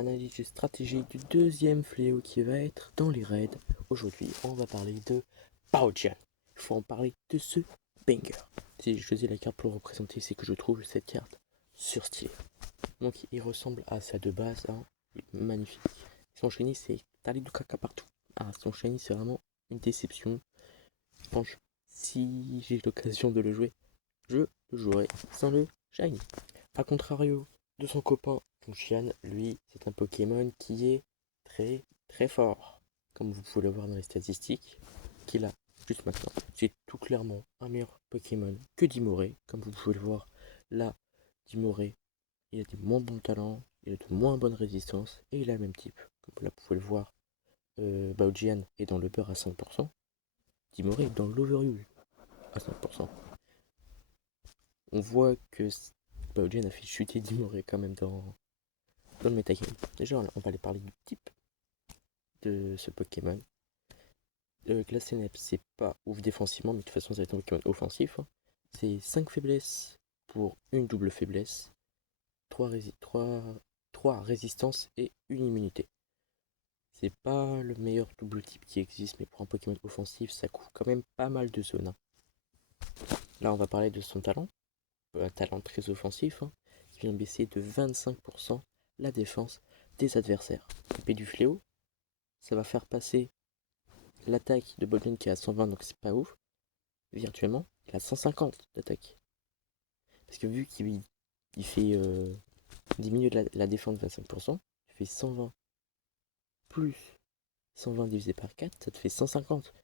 analyse et stratégie du deuxième fléau qui va être dans les raids. Aujourd'hui, on va parler de Baojian. Il faut en parler de ce banger. Si j'ai choisi la carte pour le représenter, c'est que je trouve cette carte surstylée. Donc il ressemble à sa de base, hein. Magnifique. Son shiny, c'est Tali du caca partout. Ah, son shiny, c'est vraiment une déception. Franchement, si j'ai l'occasion de le jouer, je le jouerai sans le shiny. A contrario de son copain Funshian, lui, c'est un Pokémon qui est très fort. Comme vous pouvez le voir dans les statistiques qu'il a juste maintenant. C'est tout clairement un meilleur Pokémon que Dimoré. Comme vous pouvez le voir là, Dimoré, il a des moins bons talents, il a de moins bonnes résistances et il a le même type. Comme là, vous pouvez le voir, Baojian est dans le beurre à 5%. Dimoré est dans l'overuse à 5%. On voit que Baojian a fait chuter Dimoré quand même dans le metagame. Déjà, on va aller parler du type de ce Pokémon. Glace Nep, c'est pas ouf défensivement, mais de toute façon, ça va être un Pokémon offensif. Hein. C'est 5 faiblesses pour une double faiblesse, 3 résistances et une immunité. C'est pas le meilleur double type qui existe, mais pour un Pokémon offensif, ça couvre quand même pas mal de zones. Hein. Là, on va parler de son talent. Un talent très offensif, hein, qui vient baisser de 25% la défense des adversaires. Épée du fléau, ça va faire passer l'attaque de Bolden qui est à 120, donc c'est pas ouf. Virtuellement, il a 150 d'attaque. Parce que vu qu'il fait diminuer la défense de 25%, il fait 120 plus 120 divisé par 4, ça te fait 150.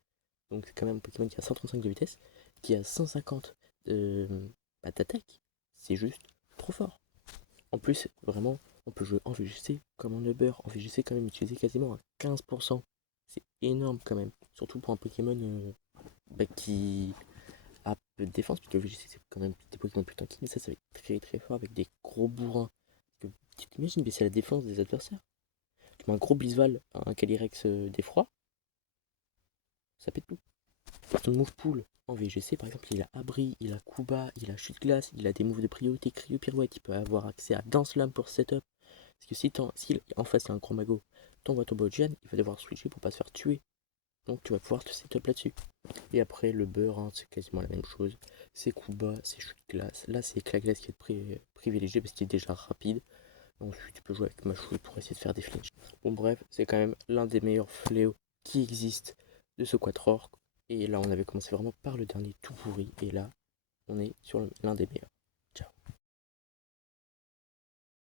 Donc c'est quand même un Pokémon qui a 135 de vitesse, qui a 150 d'attaque. C'est juste trop fort. En plus, vraiment, on peut jouer en VGC comme en Uber. En VGC, quand même, utiliser quasiment à 15%. C'est énorme quand même. Surtout pour un Pokémon qui a peu de défense, puisque le VGC, c'est quand même des Pokémon plus tanky. Mais ça va être très fort avec des gros bourrins. Parce que, tu t'imagines baisser la défense des adversaires. Tu mets un gros Bisval, un Calyrex d'effroi, ça pète tout. Ton move pool en VGC, par exemple, il a Abri, il a Kuba, il a Chute Glace, il a des moves de priorité, Cryo Pirouette, il peut avoir accès à Danse Lame pour setup. Parce que si en face il y a un Chromago, t'envoies ton Baojian, il va devoir switcher pour pas se faire tuer. Donc tu vas pouvoir te setup là-dessus. Et après le beurre, hein, c'est quasiment la même chose. C'est Kuba, c'est Chute Glace. Là c'est Éclat Glace qui est privilégié parce qu'il est déjà rapide. Ensuite tu peux jouer avec Machouille pour essayer de faire des flinches. Bon bref, c'est quand même l'un des meilleurs fléaux qui existent de ce Quattrorc. Et là on avait commencé vraiment par le dernier tout pourri. Et là on est sur l'un des meilleurs.